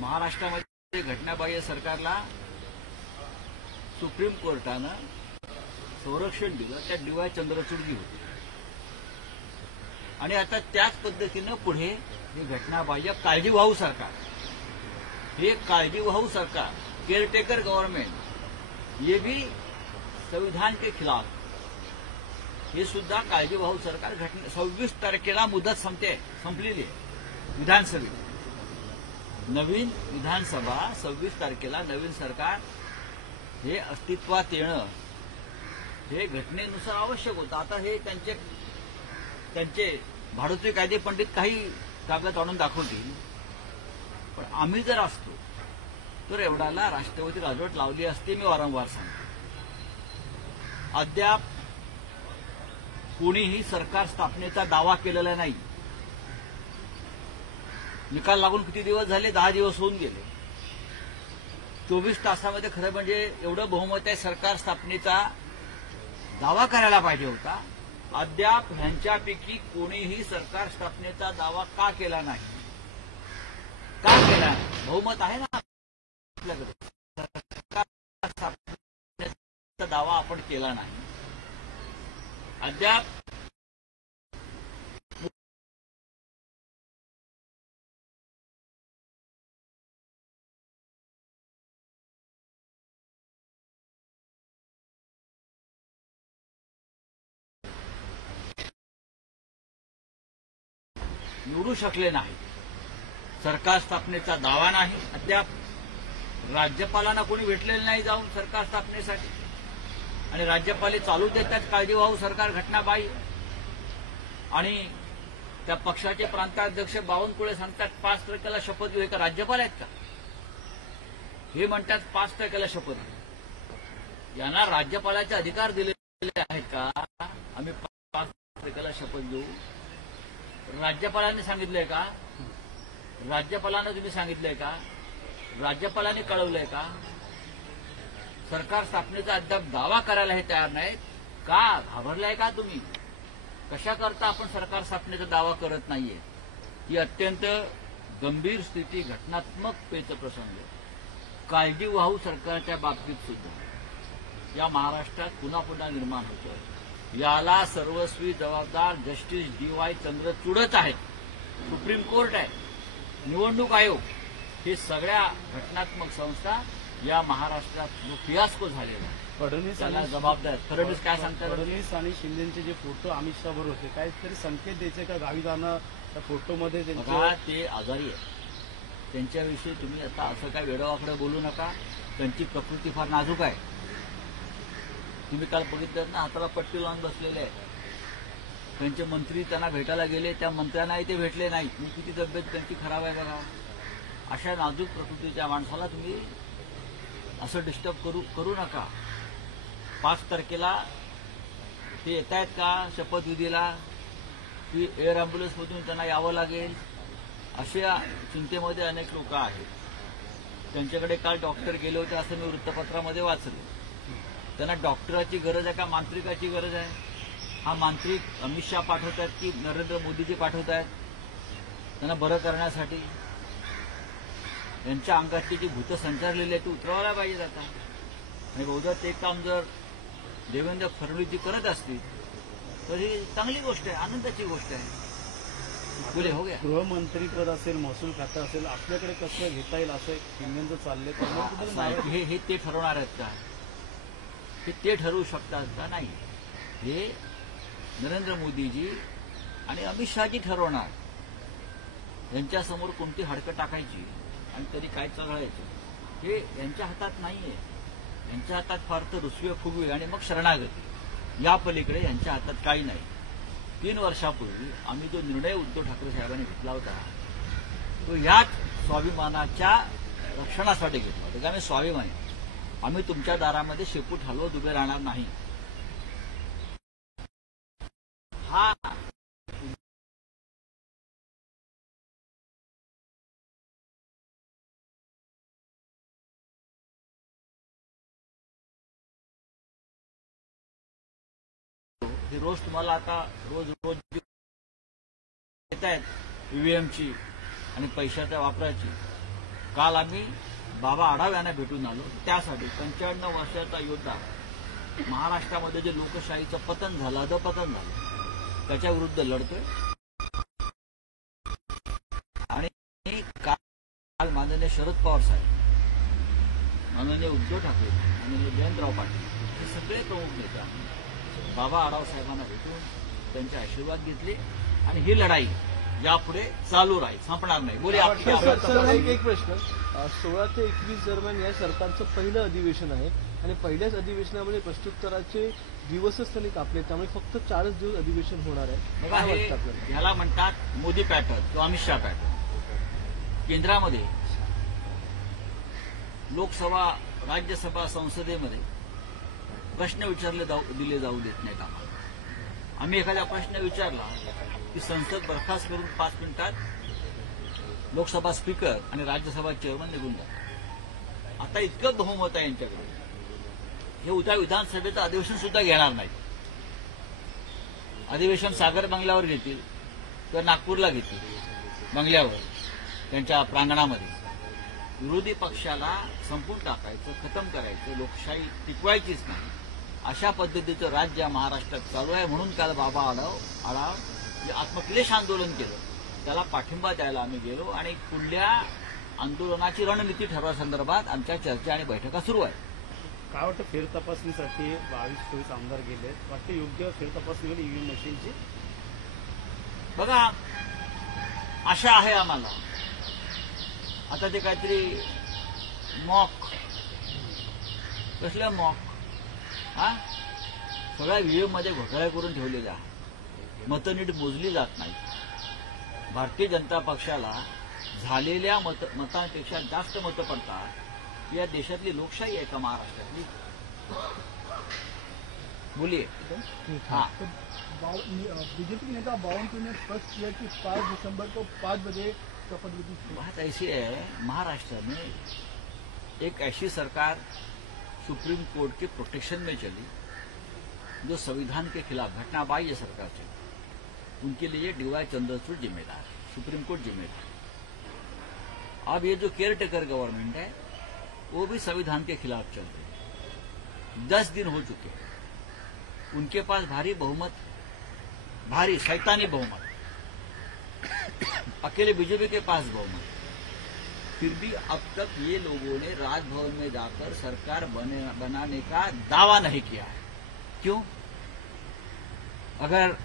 महाराष्ट्रामध्ये घटनाबाह्य सरकारला सुप्रीम कोर्टानं संरक्षण दिलं, त्या डीवाय चंद्रचूडजी होते. आणि आता त्याच पद्धतीनं पुढे हे घटनाबाह्य काळजीवाहू सरकार, हे काळजीवाहू सरकार, केयरटेकर गवर्नमेंट, ये भी संविधान के खिलाफ, हे सुद्धा काळजीवाहू सरकार 26 तारखेला मुदत संपलेली आहे विधानसभेत. नवीन विधानसभा 26 तारखेला नवीन सरकार हे अस्तित्वात येणं हे घटनेनुसार आवश्यक होतं. आता हे त्यांचे भाडोत्री कायदे पंडित काही कागद आणून दाखवतील, पण आम्ही जर असतो तर एवढ्याला राष्ट्रपती राजवट लावली असती. मी वारंवार सांगतो, अद्याप कोणीही सरकार स्थापनेचा दावा केलेला नाही. निकाल लागून किती दिवस झाले? 10 दिवस होऊन गेले. 24 तासामध्ये खरं म्हणजे एवढं बहुमत आहे, सरकार स्थापनेचा दावा करायला पाहिजे होता. अद्याप ह्यांच्यापैकी कोणीही सरकार स्थापनेचा दावा का केला नाही? का केला? बहुमत आहे ना आपल्याकडे. सरकार स्थापनेचा दावा आपण केला नाही. अद्याप निवडू शकले नाही. सरकार स्थापनेचा दावा नाही. अद्याप राज्यपालांना कोणी भेटलेलं नाही जाऊन सरकार स्थापनेसाठी, आणि राज्यपाल चालू देतात काळजीवाहू सरकार घटनाबाह्य. आणि त्या पक्षाचे प्रांताध्यक्ष बावनकुळे सांगतात 5 तारखेला शपथ घेऊ. का राज्यपाल आहेत का? हे म्हणतात 5 तारखेला शपथ घेऊ. यांना राज्यपालाचे अधिकार दिलेले आहेत का? आम्ही 5 तारखेला शपथ घेऊ. राज्यपालांनी सांगितलंय का? राज्यपालांना तुम्ही सांगितलंय का? राज्यपालांनी कळवलंय का? सरकार स्थापनेचा अद्याप दावा करायला हे तयार नाहीत का? घाबरलाय का तुम्ही? कशा करता आपण सरकार स्थापनेचा दावा करत नाहीये? ही अत्यंत गंभीर स्थिती, घटनात्मक पेचप्रसंग काळजीवाहू सरकारच्या बाबतीत सुद्धा या महाराष्ट्रात पुन्हा पुन्हा निर्माण होतोय. याला सर्वस्वी जबाबदार जस्टिस डीवाय चंद्रचूडच आहेत, सुप्रीम कोर्ट आहे, निवडणूक आयोग, हे सगळ्या घटनात्मक संस्था या महाराष्ट्रात जो फियास्को झालेला आहे फडणवीस त्याला जबाबदार. फडणवीस काय सांगतात? फडणवीस आणि शिंदेचे जे फोटो अमित शहा बरोबर होते, काहीतरी संकेत द्यायचे का गावी जाणं त्या फोटोमध्ये? ते आजारी आहे, त्यांच्याविषयी तुम्ही आता असं काय वेडवाकडं बोलू नका. त्यांची प्रकृती फार नाजूक आहे. तुम्ही काल बघितलं ना, हाताला पट्टी लावून बसलेले आहे. त्यांचे मंत्री त्यांना भेटायला गेले, त्या मंत्र्यांनाही ते भेटले नाही. किती तब्येत त्यांची खराब आहे बघा. अशा नाजूक प्रकृतीच्या माणसाला तुम्ही असं डिस्टर्ब करू नका. 5 तारखेला ते येत आहेत का शपथविधीला, की एअर अँब्युलन्समधून त्यांना यावं लागेल? अशा चिंतेमध्ये अनेक लोक आहेत. त्यांच्याकडे काल डॉक्टर गेले होते असं मी वृत्तपत्रामध्ये वाचलं. त्यांना डॉक्टराची गरज आहे का मांत्रिकाची गरज आहे? हा मांत्रिक अमित शहा पाठवत आहेत की नरेंद्र मोदीजी पाठवत आहेत त्यांना बरं करण्यासाठी? यांच्या अंगातली जी भूतं संचारलेली आहे ती उतरवायला पाहिजे आता. आणि बहुधा ते काम जर देवेंद्र फडणवीसजी करत असतील तर ही चांगली गोष्ट आहे, आनंदाची गोष्ट आहे. बोले हो गया. गृहमंत्रीपद असेल, महसूल खातं असेल, आपल्याकडे कसं घेता येईल असं शिंदेचं चाललंय. हे ते ठरवणार आहेत का? ते ठरवू शकतात का? नाही, हे नरेंद्र मोदीजी आणि अमित शहाजी ठरवणार. यांच्यासमोर कोणती हडकं टाकायची आणि तरी काय चघळायचं हे यांच्या हातात नाहीये. यांच्या हातात फार तर रुसवे फुगवे आणि मग शरणागती, या पलीकडे यांच्या हातात काही नाही. 3 वर्षापूर्वी आम्ही जो निर्णय उद्धव ठाकरे साहेबांनी घेतला होता तो याच स्वाभिमानाच्या रक्षणासाठी घेतला होता. आम्ही स्वाभिमानी, आम्ही तुमच्या दारामध्ये शेपूट हलवत उभे राहणार नाही. हा रोज तुम्हाला आता रोज येत आहेत ईव्हीएमची आणि पैशाच्या वापराची. काल आम्ही बाबा आढाव यांना भेटून आलो त्यासाठी 95 वर्षाचा योद्धा महाराष्ट्रामध्ये जे लोकशाहीचं पतन झालं अधपतन झालं त्याच्या विरुद्ध लढतोय आणि काल माननीय शरद पवार साहेब, माननीय उद्धव ठाकरे, माननीय जयंतराव पाटील हे सगळे प्रमुख नेते बाबा आढाव साहेबांना भेटून त्यांचे आशीर्वाद घेतले आणि ही लढाई यापुढे चालू राहील, संपणार नाही. बोले सर, एक प्रश्न. 16 ते 21 दरम्यान या सरकारचं पहिलं अधिवेशन आहे आणि पहिल्याच अधिवेशनामध्ये प्रश्नोत्तराचे दिवसच त्यांनी कापले, त्यामुळे फक्त 4च दिवस अधिवेशन होणार आहे. बघा, हे ह्याला म्हणतात मोदी पॅटर्न किंवा अमित शहा पॅटर्न. केंद्रामध्ये लोकसभा, राज्यसभा, संसदेमध्ये प्रश्न दिले जाऊ देत नाहीत आम्हाला. आम्ही एखादा प्रश्न विचारला की संसद बरखास्त करून 5 मिनिटात लोकसभा स्पीकर आणि राज्यसभा चेअरमन निघून जातात. आता इतकं बहुमत आहे यांच्याकडे, हे उद्या विधानसभेचं अधिवेशन सुद्धा घेणार नाही. अधिवेशन सागर बंगल्यावर घेतील किंवा नागपूरला घेतील बंगल्यावर, त्यांच्या प्रांगणामध्ये. विरोधी पक्षाला संपून टाकायचं, खतम करायचं, लोकशाही टिकवायचीच नाही, अशा पद्धतीचं राज्य महाराष्ट्रात चालू आहे. म्हणून काल बाबा आढाव जे आत्मक्लेश आंदोलन केलं त्याला पाठिंबा द्यायला आम्ही गेलो आणि पुढल्या आंदोलनाची रणनीती ठरवण्यासंदर्भात आमच्या चर्चा आणि बैठका सुरू आहेत. काय वाटतं, फेरतपासणीसाठी 22-24 आमदार गेले, वाटतं योग्य फेरतपासणी होईल ईव्हीएम मशीनची? बघा, आशा आहे आम्हाला. आता ते काहीतरी मॉक, कसलं मॉक, सगळ्या ईव्हीएममध्ये घोटाळे करून ठेवलेले आहे. मतं नीट मोजली जात नाही. भारतीय जनता पक्षाला झालेल्या मतांपेक्षा जास्त मतं पडतात. या देशातली लोकशाही आहे का महाराष्ट्रातली? बोलिए. हाँ, बीजेपी नेता बावनकुळे ने स्पष्ट किया कि 5 दिसंबर को 5 बजे शपथविधि. बात ऐसी है, महाराष्ट्र में एक ऐसी सरकार सुप्रीम कोर्ट के प्रोटेक्शन में चली जो संविधान के खिलाफ घटना बाह्य सरकार चली. उनके लिए डीवाई चंद्रचूड़ जिम्मेदार है, सुप्रीम कोर्ट जिम्मेदार. अब ये जो केयर टेकर गवर्नमेंट है वो भी संविधान के खिलाफ चल रही है. 10 दिन हो चुके हैं. उनके पास भारी बहुमत, भारी शैतानी बहुमत, अकेले बीजेपी के पास बहुमत. फिर भी अब तक ये लोगों ने राजभवन में जाकर सरकार बनाने का दावा नहीं किया है. क्यों? अगर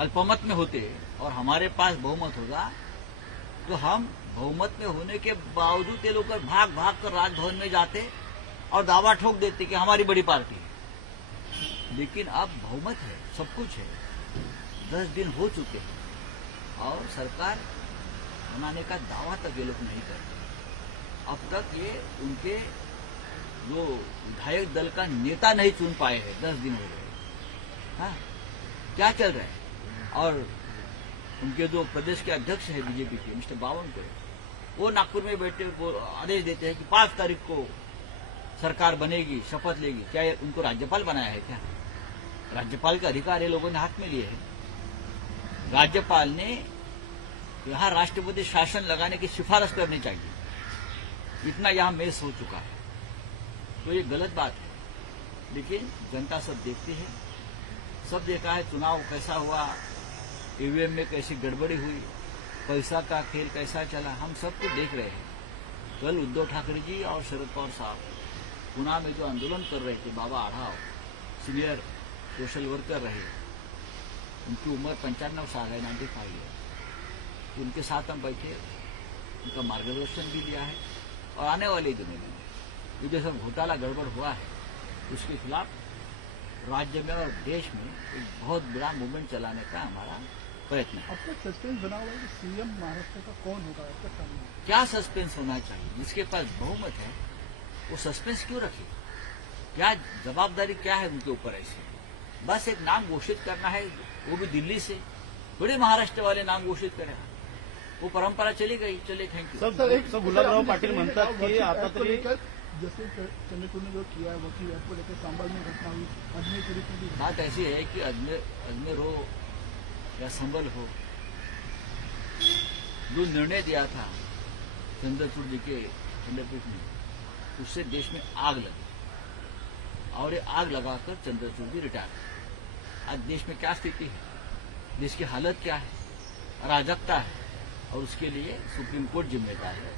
अल्पमत में होते और हमारे पास बहुमत होगा तो हम बहुमत में होने के बावजूद ये लोग भाग भाग कर राजभवन में जाते और दावा ठोक देते कि हमारी बड़ी पार्टी है. लेकिन अब बहुमत है, सब कुछ है. 10 दिन हो चुके हैं और सरकार बनाने का दावा तक ये लोग नहीं करते. अब तक ये उनके जो विधायक दल का नेता नहीं चुन पाए हैं. 10 दिन हो गए. हाँ, क्या चल रहा है? और उनके जो प्रदेश के अध्यक्ष है बीजेपी के, मिस्टर बावनकुळे, वो नागपुर में बैठे वो आदेश देते हैं कि 5 तारीख को सरकार बनेगी, शपथ लेगी. क्या उनको राज्यपाल बनाया है क्या? राज्यपाल के अधिकार ये लोगों ने हाथ में लिए हैं. राज्यपाल ने यहां राष्ट्रपति शासन लगाने की सिफारिश करनी चाहिए. इतना यहां मेस हो चुका है. तो ये गलत बात है. लेकिन जनता सब देखती है, सब देखा है चुनाव कैसा हुआ, ईवीएम में कैसी गड़बड़ी हुई, पैसा का खेल कैसा चला, हम सब कुछ देख रहे हैं. कल उद्धव ठाकरे जी और शरद पवार साहब पुणे में जो आंदोलन कर रहे थे, Baba Adhav senior social worker रहे, उनकी उम्र 95 साल है, 95 है. उनके साथ हम बैठे, उनका मार्गदर्शन भी लिया है. और आने वाले दिनों में ये जो सब घोटाला गड़बड़ हुआ है उसके खिलाफ राज्य में और देश में एक बहुत बड़ा मूवमेंट चलाने का हमारा प्रयत्न है. अब तक सस्पेंस बना हुआ है कि सीएम महाराष्ट्र का कौन होगा आपका सामने? क्या सस्पेंस होना चाहिए? जिसके पास बहुमत है वो सस्पेंस क्यों रखे? क्या जवाबदारी क्या है उनके ऊपर? ऐसे बस एक नाम घोषित करना है, वो भी दिल्ली से. थोड़े महाराष्ट्र वाले नाम घोषित करें. वो परंपरा चली गई. चले, थैंक यू. सब गुलाबराव पाटील म्हणतात की आता तरी जैसे चंद्रचूड़ ने जो किया है वकील को लेकर सांबल में घटना हुई, अजमेर शरीफ में भी. बात ऐसी है कि अजमेर हो या संभल हो, जो निर्णय दिया था चंद्रचूड़ जी के खंडपीठ ने, उससे देश में आग लगी और ये आग लगाकर चंद्रचूड़ जी रिटायर। आज देश में क्या स्थिति है, देश की हालत क्या है, अराजकता है, और उसके लिए सुप्रीम कोर्ट जिम्मेदार है।